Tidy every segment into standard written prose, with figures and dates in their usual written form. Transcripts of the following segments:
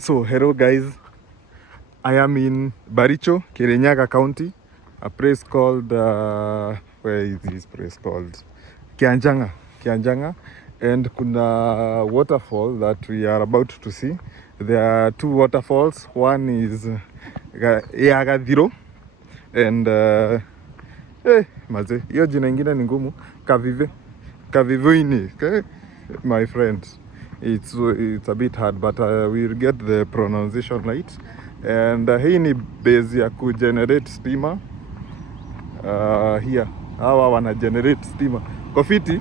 So hello guys, I am in Baricho, Kirinyaga County, a place called where is this place called? Kianjanga, and kuna waterfall that we are about to see. There are two waterfalls. One is Yagadhiro and maze, hiyo jina ingine ni ngumu. Kavivuini, okay? My friends. It's a bit hard, but we'll get the pronunciation right. And hii ni base ya kugenerate stima. Here hawa wana generate stima kofiti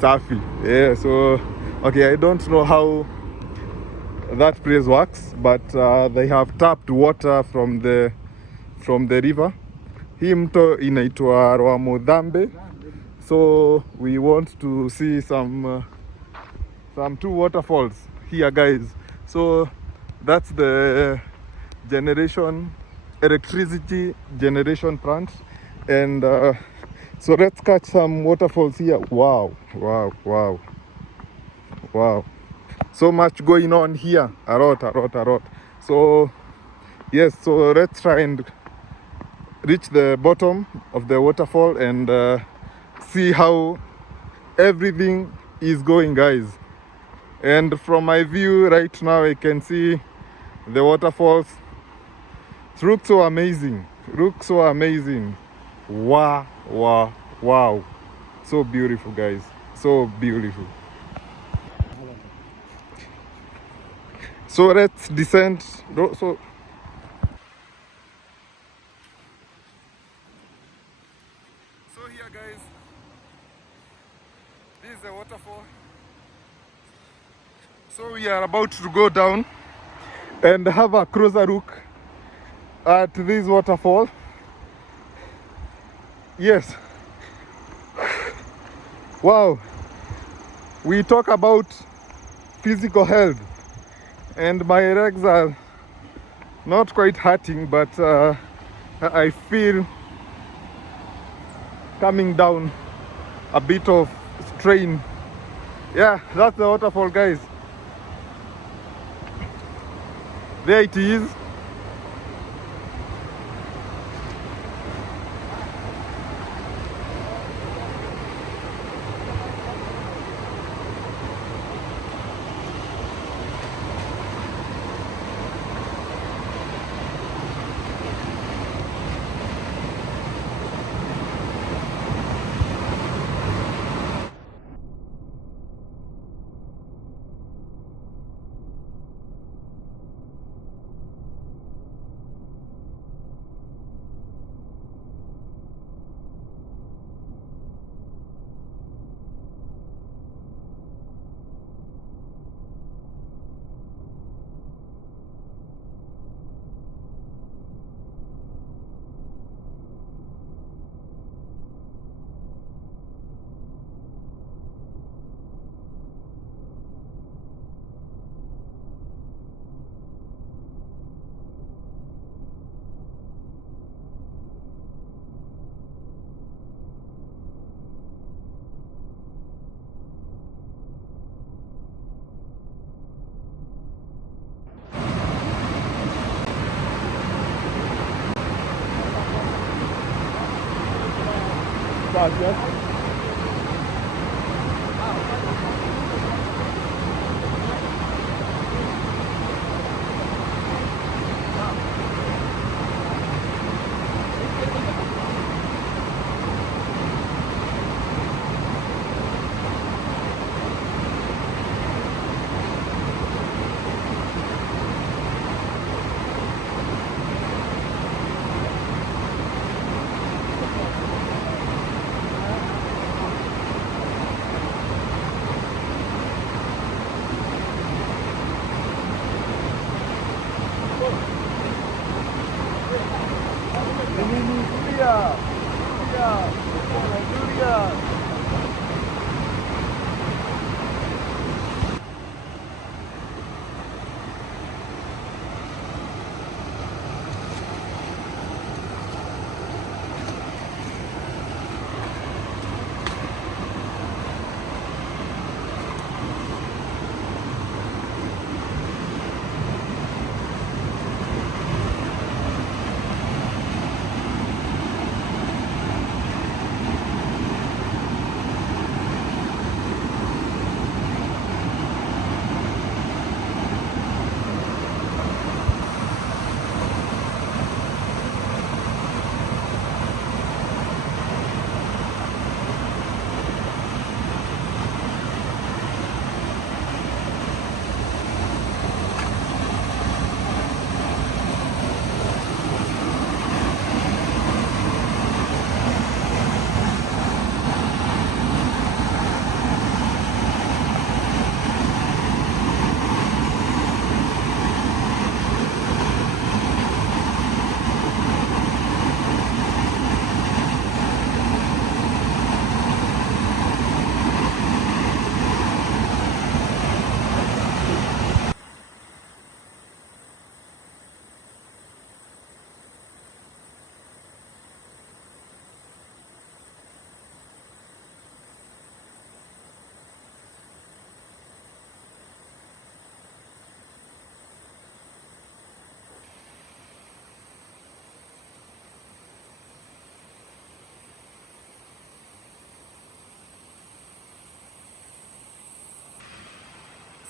safi. Yeah, so okay, I don't know how that place works, but they have tapped water from the river. Hii mto inaitwa Rwamodhambe. So we want to see some two waterfalls here, guys. So that's the electricity generation plant, and so let's catch some waterfalls here. Wow, so much going on here, a lot. So yes, so let's try and reach the bottom of the waterfall and see how everything is going, guys. And from my view right now, I can see the waterfalls. It looks so amazing. Wow. So beautiful, guys. So beautiful. So let's descend. So here, guys, this is the waterfall. So we are about to go down and have a closer look at this waterfall. Yes. Wow. We talk about physical health, and my legs are not quite hurting, but I feel coming down a bit of strain. Yeah, that's the waterfall, guys. There it is. Yes.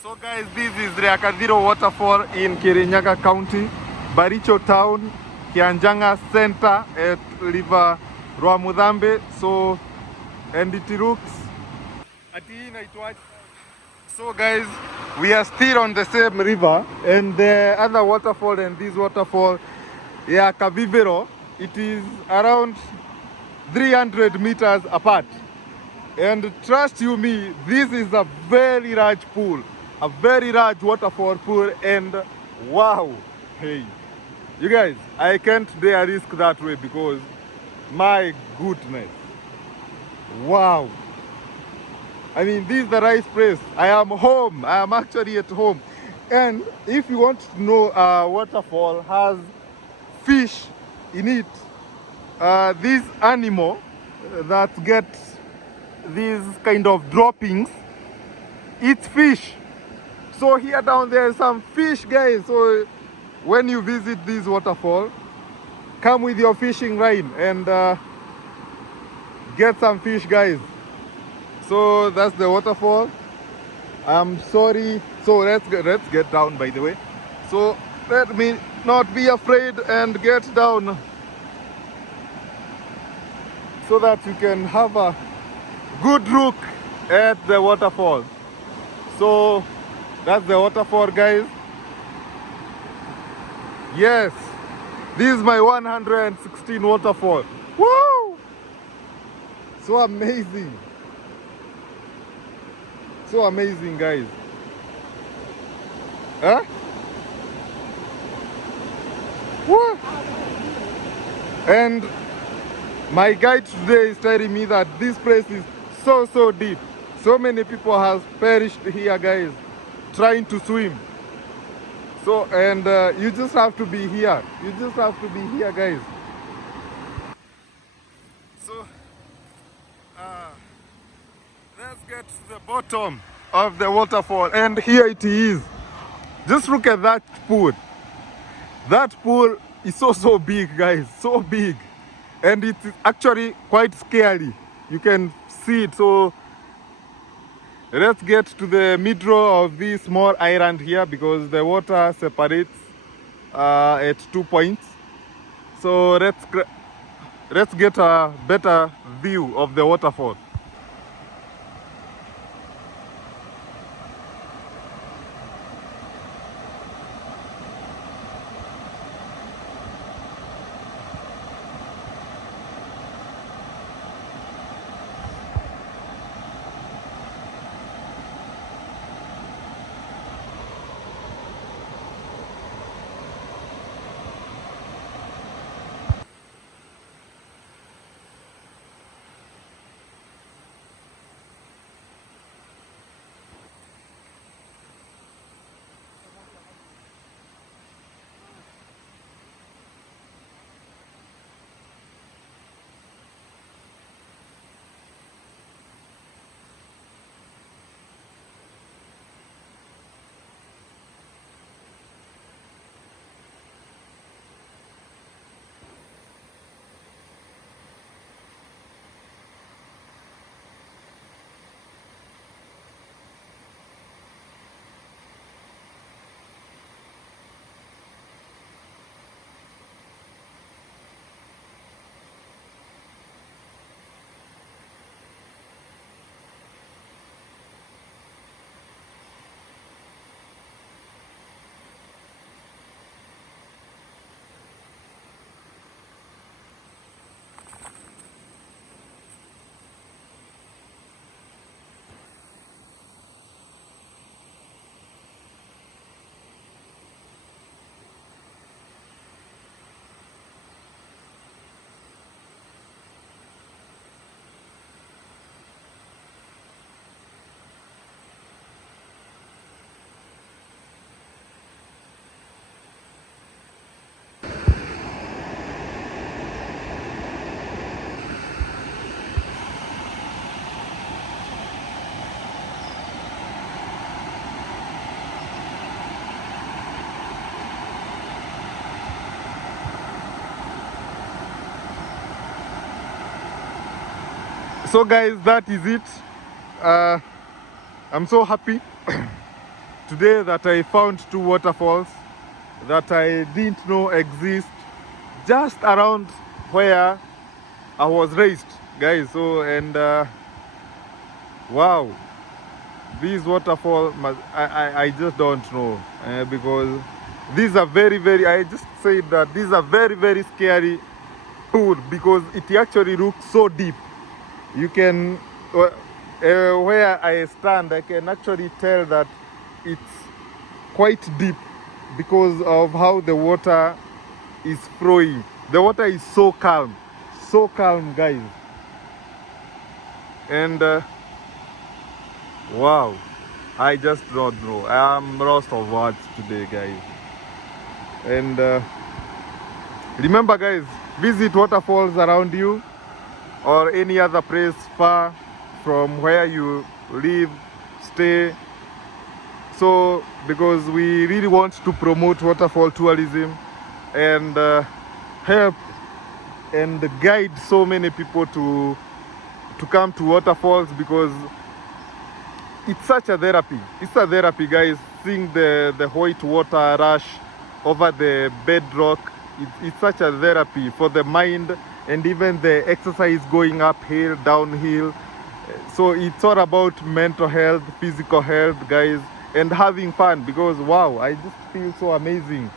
So guys, this is Riakadhiro Waterfall in Kirinyaga County, Baricho Town, Kianjanga Center at River Rwamudhambe. So, and it looks... So guys, we are still on the same river, and the other waterfall and this waterfall, yeah, Kavivero, it is around 300 meters apart. And trust you me, this is a very large pool, a very large waterfall pool, and wow, hey, you guys, I can't dare risk that way because my goodness, wow. I mean, this is the right place. I am home. I am actually at home. And if you want to know, waterfall has fish in it. This animal that gets these kind of droppings, it's fish. So here down there is some fish, guys. So when you visit this waterfall, come with your fishing line and get some fish, guys. So that's the waterfall. I'm sorry. So let's get down, by the way. So let me not be afraid and get down so that you can have a good look at the waterfall. So that's the waterfall, guys. Yes, this is my 116 waterfall. Woo! So amazing. So amazing, guys. Huh? Woo! And my guide today is telling me that this place is so deep. So many people have perished here, guys, trying to swim. So, and you just have to be here. You just have to be here, guys. So, let's get to the bottom of the waterfall, and here it is. Just look at that pool. That pool is so big, guys, so big, and it's actually quite scary. You can see it. So let's get to the middle of this small island here because the water separates at 2 points. So let's get a better view of the waterfall. So guys, that is it. I'm so happy today that I found two waterfalls that I didn't know exist just around where I was raised, guys. So, and wow, these waterfall, I just don't know, because these are very, I just said that these are very scary pool, because it actually looks so deep. You can, where I stand, I can actually tell that it's quite deep because of how the water is flowing. The water is so calm, guys. And wow, I just don't know. I'm lost of words today, guys. And remember, guys, visit waterfalls around you or any other place far from where you live, stay. So, because we really want to promote waterfall tourism and help and guide so many people to come to waterfalls, because it's such a therapy. It's a therapy, guys. Seeing the white water rush over the bedrock, it's such a therapy for the mind, and even the exercise going uphill, downhill. So it's all about mental health, physical health, guys, and having fun, because wow, I just feel so amazing.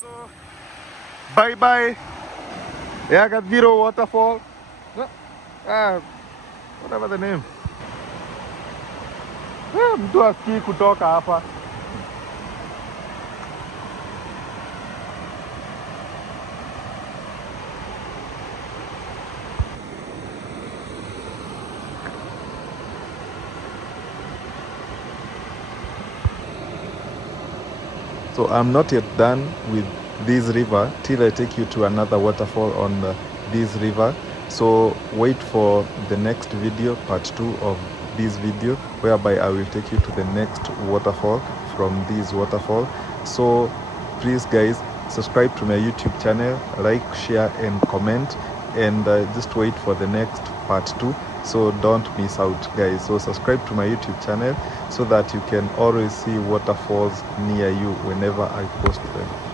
So bye bye Yagadviro waterfall. Ah, whatever the name. Mtu asikii kutoka hapa. So I'm not yet done with this river till I take you to another waterfall on this river. So wait for the next video, part 2 of this video, whereby I will take you to the next waterfall from this waterfall. So please, guys, subscribe to my YouTube channel, like, share and comment, and just wait for the next part 2, so don't miss out, guys. So subscribe to my YouTube channel so that you can always see waterfalls near you whenever I post them.